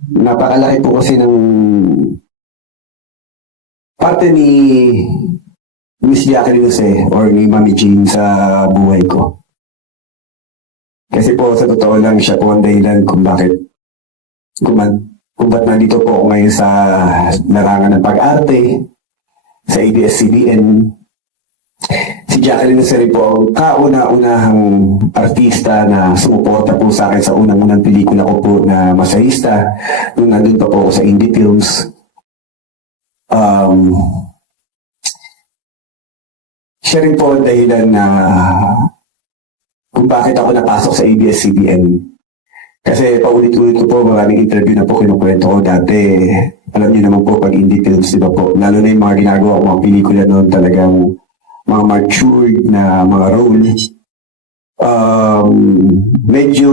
napakalaki po kasi ng parte ni Miss Jacqueline Jose or ni Mami Jean sa buhay ko. Kasi po sa totoo lang siya po ang dahilan kung bakit kung ba't nandito po ako ngayon sa larangan ng pag-arte sa ABS-CBN. Si Jacqueline Jose rin po ang kauna-unahang artista na sumuporta po sa akin sa unang-unang pelikula ko po na Masahista nung nandun pa po ako sa Indie Films. Siya rin po ang dahilan na kung bakit ako napasok sa ABS-CBN. Kasi paulit-ulit ko po, maraming interview na po kinukwento ko dati. Alam niyo naman po, pag indie films, di ba po? Lalo na yung mga ginagawa ko, mga pelikula noon, talagang mga matured na mga role. Medyo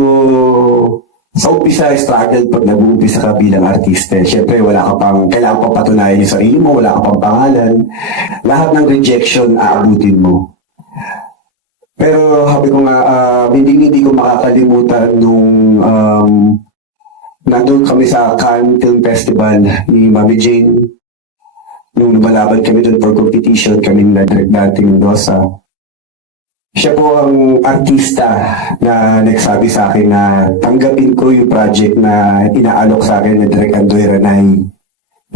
sa umpisa, struggle pag nag-uumpisa ka bilang artista. Siyempre, wala ka pang, kailangan pang patunayan yung sarili mo, wala ka pang pangalan. Lahat ng rejection, aabutin mo. Pero sabi ko nga, hindi ko makakalimutan nung nandun kami sa Cannes Film Festival ni Mami Jane. Nung lumalaban kami doon for competition, kami nila Direk Dante Mendoza. Siya po ang artista na nagsabi sa akin na tanggapin ko yung project na inaalok sa akin ni Direk Andoy Ranay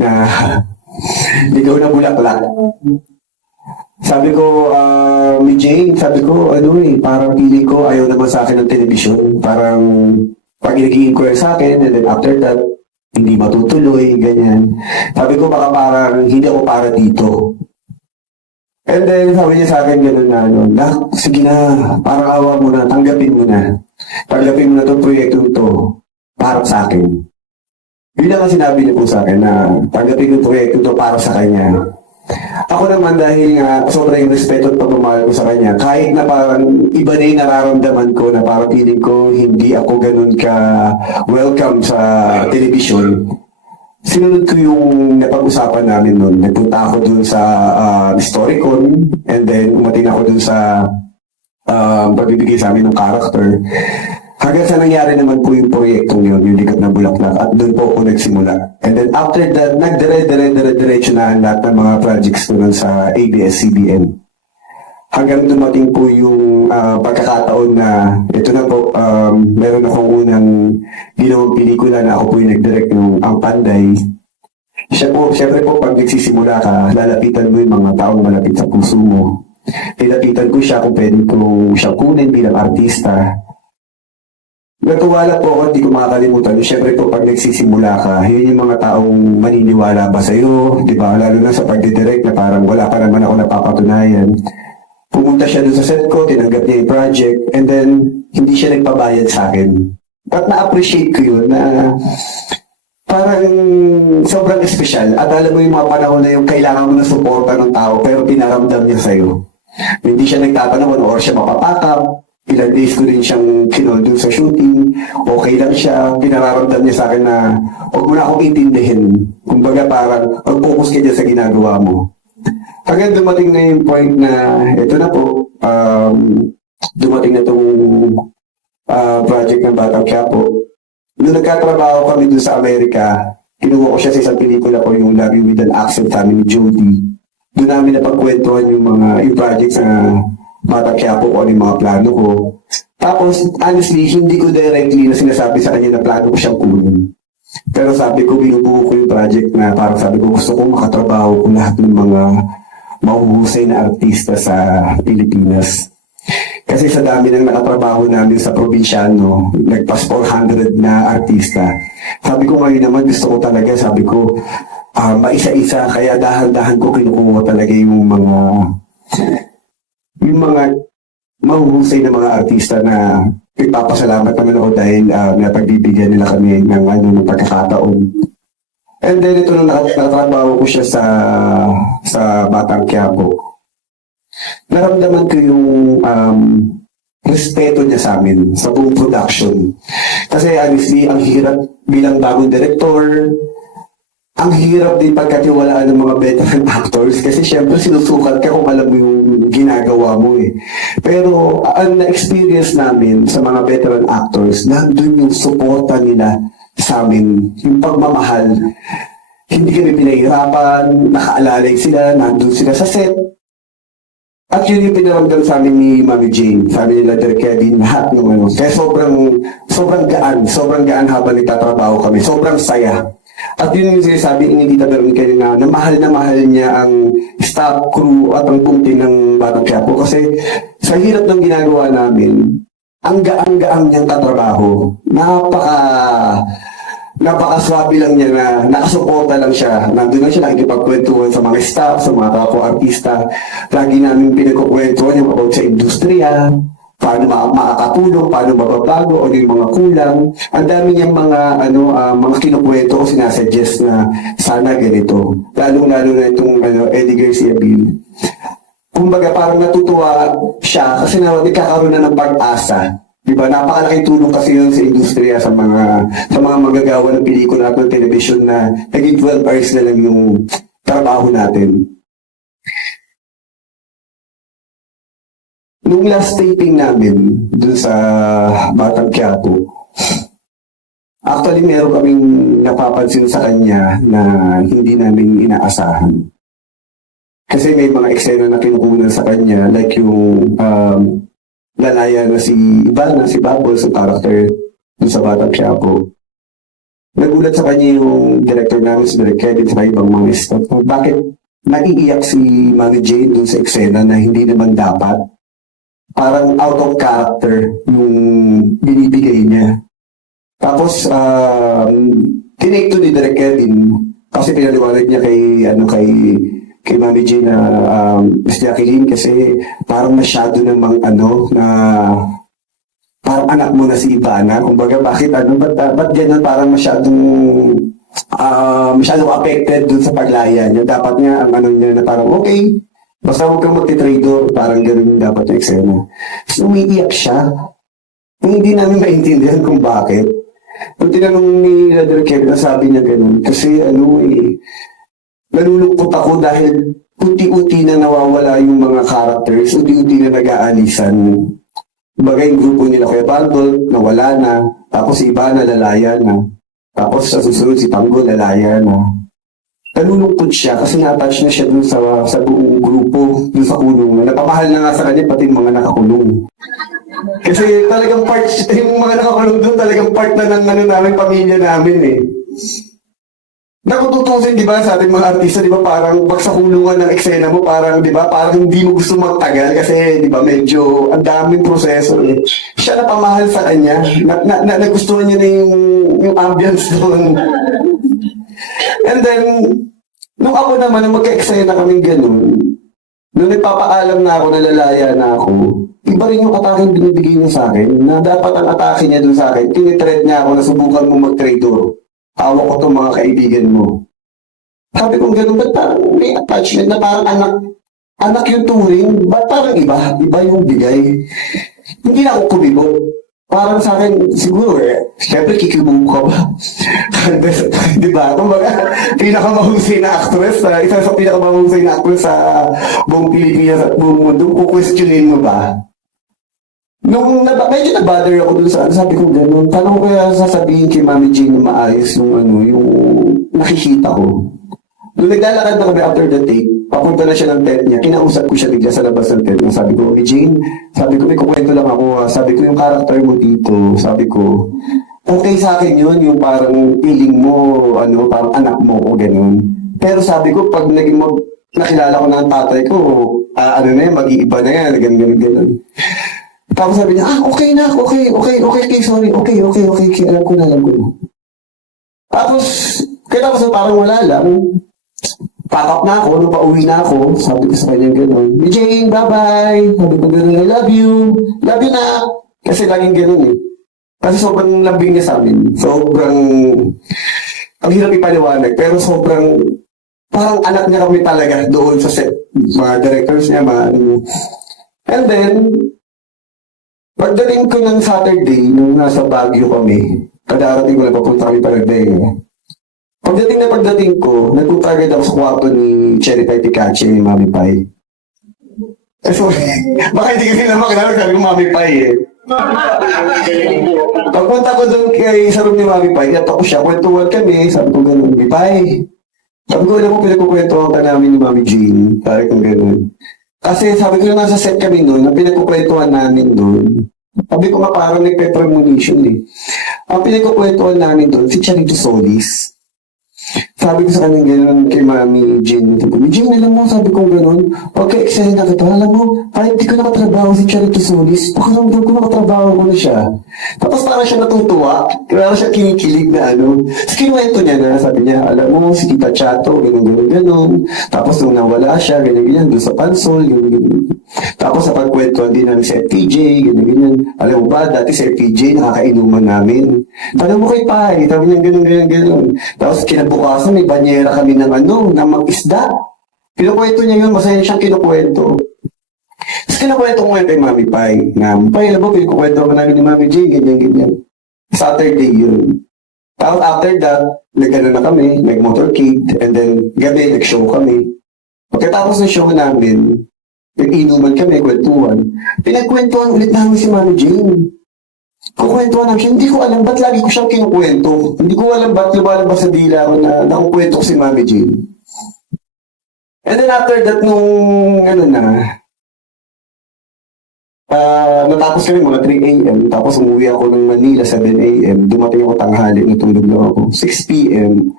na ligaw na bulaklak. Sabi ko, Jane, sabi ko, parang pili ko, ayaw naman sa akin ng telebisyon. Parang, pag nag-i-inquire sa akin, and then after that, hindi matutuloy, ganyan. Sabi ko, baka parang, hindi ako para dito. And then, sabi niya sa akin, gano'n na, sige na, parang awa mo na, tanggapin mo na. Tanggapin mo na itong proyekto ito, para sa akin. Yun lang ang sinabi niya po sa akin, na tanggapin yung proyekto ito para sa kanya. Ako naman dahil nga sobrang respeto at pagmamahal ko sa kanya, kahit na parang iba na yung nararamdaman ko na parang feeling ko hindi ako ganun ka welcome sa television, sinunod ko yung napag-usapan namin noon. Nagpunta ako dun sa Historicon and then umatin ako dun sa pagbibigay sa amin ng character. Hanggang sa nangyari naman po yung proyektong yun, yung Likod ng Bulaklak, at doon po ako nagsimula. And then after that, nagdire-diretso na lahat ng mga projects ko nun sa ABS-CBN. Hanggang dumating po yung pagkakataon na, ito na po, meron akong unang ginawang pelikula na ako po yung nag-direct ng Ang Panday. Siyempre po, pag nagsisimula ka, lalapitan mo yung mga taong malapit sa puso mo. Nilapitan ko siya kung pwede ko siya kunin bilang artista. Natuwala po ako, hindi ko makakalimutan. Siyempre po, pag nagsisimula ka, yun yung mga taong maniniwala ba sa'yo, di ba? Lalo na sa pagdidirect na parang wala pa naman ako napapatunayan. Pumunta siya doon sa set ko, tinanggap niya yung project, and then, hindi siya nagpabayad sa akin. At na-appreciate ko yun na parang sobrang espesyal. At alam mo yung mga panahon na yung kailangan mo ng suporta ng tao, pero pinaramdam niya sa'yo. Hindi siya nagtatanong or siya mapapakap. Ilang days ko rin siyang kinol dun sa shooting. Okay lang siya. Pinararamdam niya sa akin na huwag mo na akong intindihin. Kumbaga parang mag-focus ka dyan sa ginagawa mo. Hanggang dumating na yung point na ito na po. Dumating na itong project ng Batang Quiapo. Nung nagkatrabaho kami dun sa Amerika, kinuha ko siya sa isang pelikula ko, yung Love You With An Accent sa amin ni Jody. Doon namin napagkwentuhan yung projects na Batang Quiapo ko, ano yung mga plano ko. Tapos, honestly, hindi ko directly na sinasabi sa kanya na plano ko siyang kunin. Pero sabi ko, binubuo ko yung project na parang sabi ko, gusto ko makatrabaho ko lahat ng mga mahuhusay na artista sa Pilipinas. Kasi sa dami ng nakatrabaho namin sa probinsyano, nagpas 400 na artista. Sabi ko ngayon naman, gusto ko talaga, sabi ko, maisa-isa, kaya dahan-dahan ko kinukuha talaga yung mga mahuhusay na mga artista na ipapasalamat naman ako dahil napagbibigyan nila kami ng pagkakataon. And then ito nung nakatrabaho ko siya sa Batang Quiapo. Naramdaman ko yung respeto niya sa amin, sa buong production. Kasi honestly, ang hirap bilang bagong director, ang hirap din pagkatiwalaan ng mga veteran actors kasi syempre sinusukat ka kung alam mo yung ginagawa mo eh. Pero ang na-experience namin sa mga veteran actors, nandun yung suporta nila sa amin, yung pagmamahal. Hindi kami pinahirapan, nakaalalay sila, nandun sila sa set. At yun yung pinaramdam sa amin ni Mami Jane. Sabi nila, Direk Kevin, lahat ng ano. Kaya sobrang gaan habang nagtatrabaho kami. Sobrang saya. At yun yung sinasabi ni Tita Veronica na mahal niya ang staff, crew at ang pumpin ng Batang Quiapo. Kasi sa hirap ng ginagawa namin, ang gaan-gaan niyang katrabaho. Napakaswabe lang niya na nakasuporta lang siya. Nandun lang siya nakikipagkwentuhan sa mga staff, sa mga kapwa-artista. Lagi namin pinagkukwentuhan yung about sa industriya, paano makakatulong, paano mababago, o yung mga kulang. Ang dami niyang mga kinukwento o sinasuggest na sana ganito. Lalo-lalo na itong Eddie Garcia Bill. Kumbaga parang natutuwa siya kasi nagkakaroon na ng pag-asa. Diba? Napakalaking tulong kasi yun sa industriya, sa mga magagawa ng pelikula at ng television na naging 12 hours na lang yung trabaho natin. Nung last taping namin dun sa Batang Quiapo, actually meron kaming napapansin sa kanya na hindi namin inaasahan. Kasi may mga eksena na kinukunan sa kanya like yung lalaya na si Ivana, si Bubbles, ang character dun sa Batang Quiapo. Nagulat sa kanya yung director namin, si Direk Kevin, sa ibang mga staff. Bakit naiiyak si Mami Jane dun sa eksena na hindi naman dapat? Parang out of character yung binibigay niya. Tapos, tinake to ni Direk Kevin kasi pinaliwanag niya kay Mami Jane na Miss Jacqueline kasi parang masyado namang na parang anak mo na si Ivana. Kumbaga, bakit ba't ganun parang masyadong affected dun sa paglaya niya. Dapat nga ang niya na parang okay, basta huwag kang magti-trader, parang ganun yung dapat yung eksena. So, umiiyak siya. Hindi namin maintindihan kung bakit. Kung tinanong ni Direk Kevin, sabi niya ganun. Kasi nalulungkot ako dahil unti-unti na nawawala yung mga characters, unti-unti na nag-aalisan. Bagay yung grupo nila Kuya Barbol, nawala na. Tapos si Ivana, lalaya na. Tapos sa susunod si Tanggol, lalaya na. Nalulungkot siya kasi na-attach na siya dun sa buong grupo, dun sa kulungan. Napamahal na nga sa kanya pati yung mga nakakulong. Kasi talagang part, yung mga nakakulong dun, talagang part na ng namin, pamilya namin eh. Nakututusin, di ba, sa ating mga artista, di ba, parang pag sa kulungan ng eksena mo, parang, di ba, parang hindi mo gusto magtagal kasi, di ba, medyo ang daming proseso eh. Siya napamahal sa kanya, nagustuhan niya na yung ambience doon. And then, nung ako naman, nung magka-eksena kaming ganun, nung nagpapaalam na ako, nalalaya na ako, iba rin yung atake binibigay niya sa akin, na dapat ang atake niya doon sa akin, tinitreat niya ako na subukan mo mag-trade-off. Hawak ko itong mga kaibigan mo. Sabi ko gano'n, ba't parang may attachment na parang anak yung turing? Ba't parang iba? Iba yung bigay. Hindi na ako kumibo. Parang sa akin, siguro syempre kikibubo ka ba? Di ba? Kumbaga, pinakamahusay na actress, isa sa pinakamahusay na actress sa buong Pilipinas at buong mundo, kukwestiyonin mo ba? Nung medyo nabother ako dun sabi ko gano'n, paano ko kaya sasabihin kay Mami Jane na maayos yung nakikita ko. Nung naglalakad na kami after the take, papunta na siya ng tent niya, kinausap ko siya bigla sa labas ng tent niya. Sabi ko, Jane, sabi ko, may kukwento lang ako, sabi ko yung character mo dito, sabi ko, okay sa akin yun, yung parang feeling mo, parang anak mo o gano'n. Pero sabi ko, pag nakilala ko na ang tatay ko, mag-iiba na yan, gano'n. Tapos sabi niya, okay na, okay, sorry, okay, alam ko na. Tapos parang wala lang, pack up na ako, nung pauwi na ako, sabi ko sa kanya gano'n, Jane, bye-bye, sabi ko gano'n, I love you na, kasi laging gano'n eh. Kasi sobrang lambing niya sa amin, ang hirap ipaliwanag, pero sobrang, parang anak niya kami talaga doon sa set, mga directors niya, and then, pagdating ko ng Saturday, nung nasa Baguio kami, kadarating ko na papunta kami Paragbenga. Pagdating ko, nagpunta agad ako sa kwarto ni Cherry Pie Picache ni Mami Pie. Sorry, baka hindi kasi na makilala, sabi ko Mami Pie eh. Pagpunta ko doon kay sa room ni Mami Pai, yato ko siya, kwentuhan kami, sabi ko gano'n, Mami Pai. Sabi ko, alam mo, pinagkukwentuhan ka namin ni Mami Jean, sabi ko gano'n. Kasi sabi ko nasa set kami noon, ang pinagkukwentuhan namin doon, sabi ko nga parang nagpe-premonition eh. Ang pinagkukwentuhan namin doon, si Charito Solis. Sabi ko sa kanya gano'n kay Mami Jean. Sabi ko, Jean, alam mo, sabi ko gano'n, okay, excellent na kita. Alam mo, parang hindi ko nakatrabaho si Charito Solis. Pakaramdam ko nakatrabaho ko na siya. Tapos parang siya natutuwa. Parang siya kinikilig na ano. Tapos kinuwento niya na, sabi niya, alam mo, si Tita Chato, gano'n. Tapos nung nawala siya, ganyan, doon sa pansol, gano'n. Tapos sa pagkwentuhan din namin sa FPJ, ganyan. Alam mo ba, dati sa FPJ, nakakainuman namin. Tanong mo kay Pai, sabi niya gano'n. Tapos kinabukasan, may banyera kami ng ano, ng mag-isda. Kinukwento niya yun, masaya siyang kinukwento. Tapos kinukwento ko ngayon kay Mami Pai, na, Pai, alam mo, kinukwento ko namin ni Mami J, ganyan. Saturday yun. Tapos after that, nag-ano na kami, nag-motorcade, and then gabi, nag-show kami. Pagkatapos ng show namin, nag-inuman kami, kwentuhan. Pinagkwentuhan ulit namin si Mami Jane. Kukwentuhan namin siya. Hindi ko alam ba't lagi ko siyang kinukwento. Hindi ko alam ba't lumalabas sa dila ko na nakukwento ko si Mami Jane. And then after that, nung ano na, natapos kami mga 3 a.m. Tapos umuwi ako ng Manila 7 a.m. Dumating ako tanghali, natulog lang ako. 6 p.m.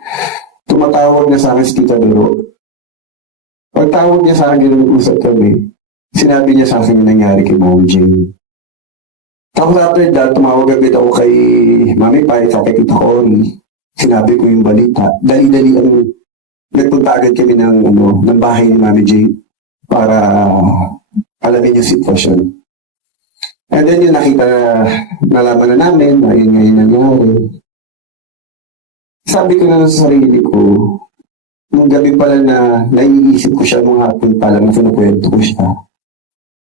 Tumatawag na sa akin si Tita Doro. Pagtawag niya sa akin, nag-usap kami. Sinabi niya sa akin yung nangyari kay Mom Jane. Tapos after that, tumawag agad ako kay Mami Pai, sa kay Tita Cory. Sinabi ko yung balita. Dali-dali ang nagpunta agad kami ng bahay ni Mami Jane para alamin yung sitwasyon. And then yung nalaman na namin na yun ngayon nangyari. Sabi ko na sa sarili ko, nung gabi pala na naiisip ko siya nung hapon pala na kinukwento ko siya.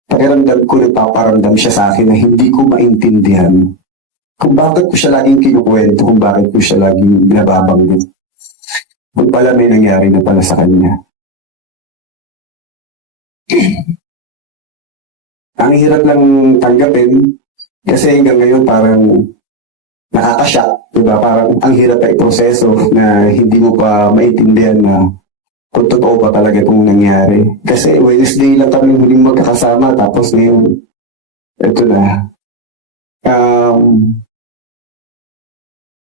Pakiramdam ko nagpaparamdam siya sa akin na hindi ko maintindihan kung bakit ko siya laging kinukwento, kung bakit ko siya laging binababanggit. Kung pala may nangyari na pala sa kanya. Ang hirap lang tanggapin kasi hanggang ngayon parang nakakashock, diba? Parang ang hirap ay proseso na hindi mo pa maintindihan na kung totoo ba talaga itong nangyari. Kasi Wednesday lang kami huling magkakasama tapos ngayon, ito na.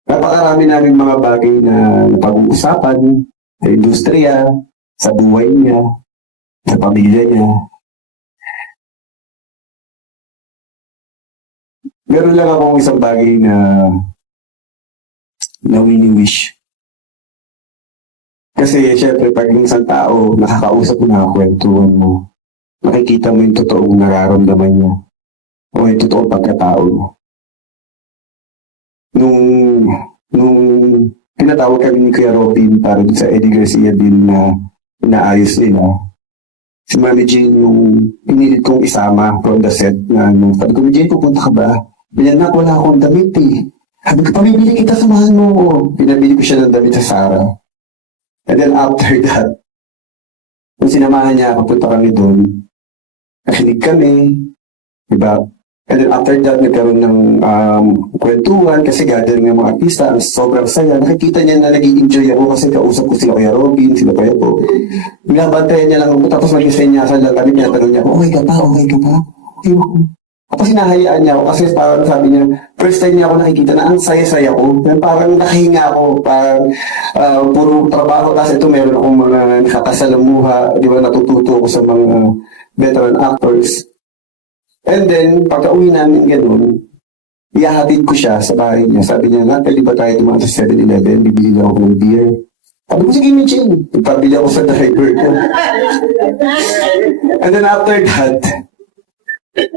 Napakarami namin mga bagay na napag-uusapan sa industriya, sa buhay niya, sa pamilya niya. Meron lang akong isang bagay na wini-wish. Kasi syempre, pag yung isang tao, nakakausap mo, nakakwentuhan mo, makikita mo yung totoong nararamdaman niya o yung totoong pagkatao mo. Nung pinatawag kami ni Kuya Robin para sa Eddie Garcia din na inaayos nila, si Mami Jane, nung pinilit kong isama from the set na sabi ko, Jane, pupunta ka ba? Binyan na, wala akong damit eh. Sabi ko, pamibili kita, samahan mo ko. Pinabili ko siya ng damit sa Sarah. And then after that, nung sinamahan niya, papunta kami doon, nakinig kami, diba? And then after that, nagkaroon ng kwentuhan kasi gathering ng mga artista, sobrang saya. Nakikita niya na nag-i-enjoy ako kasi kausap ko sila Kuya Robin, sila Kuya po. Binabantayan niya lang ako, tapos mag-isenyasan lang kami, tinatanong niya, okay ka pa? Tapos hinahayaan niya ako kasi parang sabi niya, first time niya ako nakikita na ang saya-saya ko. Parang nakahinga ako, parang puro trabaho kasi ito meron akong mga nakakasalamuha, di ba, natututo ako sa mga veteran actors. And then, pagka-uwi namin ganun, ihahatid ko siya sa bahay niya. Sabi niya, Natalie, ba tayo dumaan sa 7-Eleven? Bibili lang ako ng beer. Sabi ko, sige, Mitchell. Ipabili ako sa driver ko. And then after that,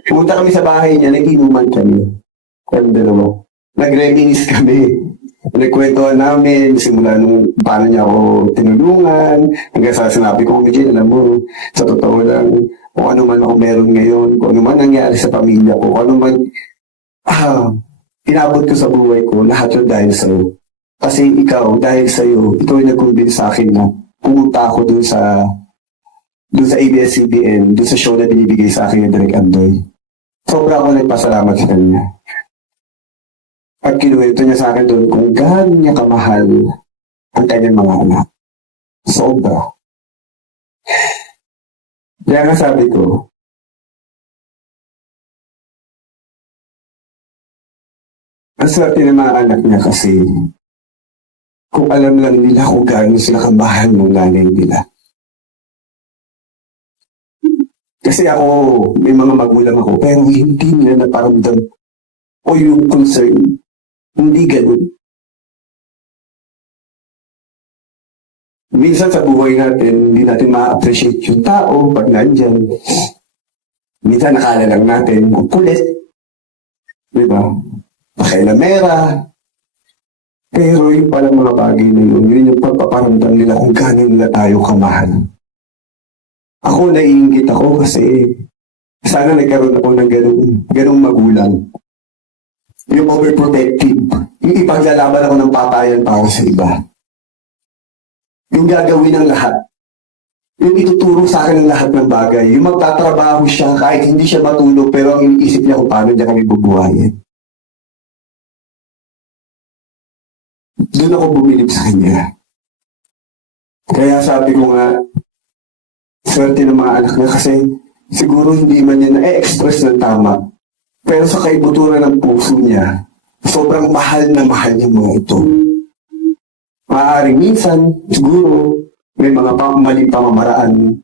pumunta kami sa bahay niya, nag-inuman kami. Kami dalawa. Nag-reminis kami. Nagkwentuhan namin, simula nung paano niya ako tinulungan, hanggang sa sinabi ko, Mitchell, alam mo, sa totoo lang, kung ano man ako meron ngayon, kung ano man nangyari sa pamilya ko, kung ano man inabot ko sa buhay ko, lahat yun dahil sa'yo. Kasi ikaw, dahil sa'yo, ikaw yung nag-convince sa akin na pumunta ako dun sa ABS-CBN, dun sa show na binibigay sa akin ng Direk Andoy. sobra ako nagpasalamat sa kanya. At kinuwento niya sa akin doon kung gaano niya kamahal ang kanyang mga anak. Sobra. Kaya nga sabi ko, ang swerte ng mga anak niya kasi kung alam lang nila kung gaano sila kamahal ng nanay nila. Kasi ako, may mga magulang ako, pero hindi nila naparamdam o yung concern. Hindi ganun. Minsan sa buhay natin, hindi natin ma-appreciate yung tao pag nandyan. Minsan nakala lang natin, ang kulit. Diba? Pakailamera. Pero yung palang mga bagay na yun yung pagpaparamdam nila kung gaano nila tayo kamahal. Ako, naiingit ako kasi sana nagkaroon ako ng ganung magulang. Yung overprotective. Yung ipaglalaban ako ng patayan para sa iba. Yung gagawin ng lahat. Yung ituturo sa akin ng lahat ng bagay. Yung magtatrabaho siya kahit hindi siya matulog pero ang iniisip niya kung paano niya kami bubuhayin. Doon ako bumilib sa kanya. Kaya sabi ko nga, swerte ng mga anak niya kasi siguro hindi man niya na-express ng tama. Pero sa kaibuturan ng puso niya, sobrang mahal na mahal niya mga ito. Maaaring minsan, siguro, may mga mali pamamaraan.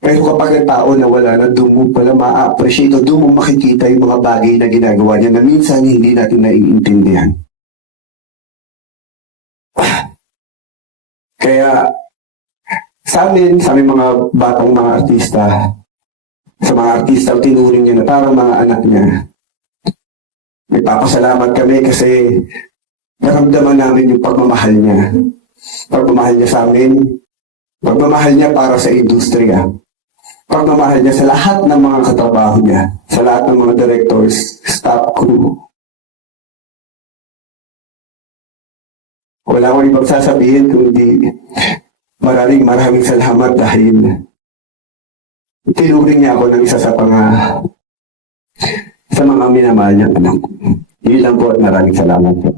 Pero kapag ang tao na wala na, doon mo pala ma-appreciate o doon mo makikita yung mga bagay na ginagawa niya na minsan hindi natin naiintindihan. Kaya, sa amin mga batang mga artista, sa mga artista tinuring niya na parang mga anak niya, nagpapasalamat kami kasi naramdaman namin yung pagmamahal niya. Pagmamahal niya sa amin, pagmamahal niya para sa industriya, pagmamahal niya sa lahat ng mga katrabaho niya, sa lahat ng mga directors, staff, crew. Wala akong ibang sasabihin kundi maraming salamat dahil tinuring niya ako ng isa sa mga minamahal niyang anak. Yun lang po at maraming salamat po.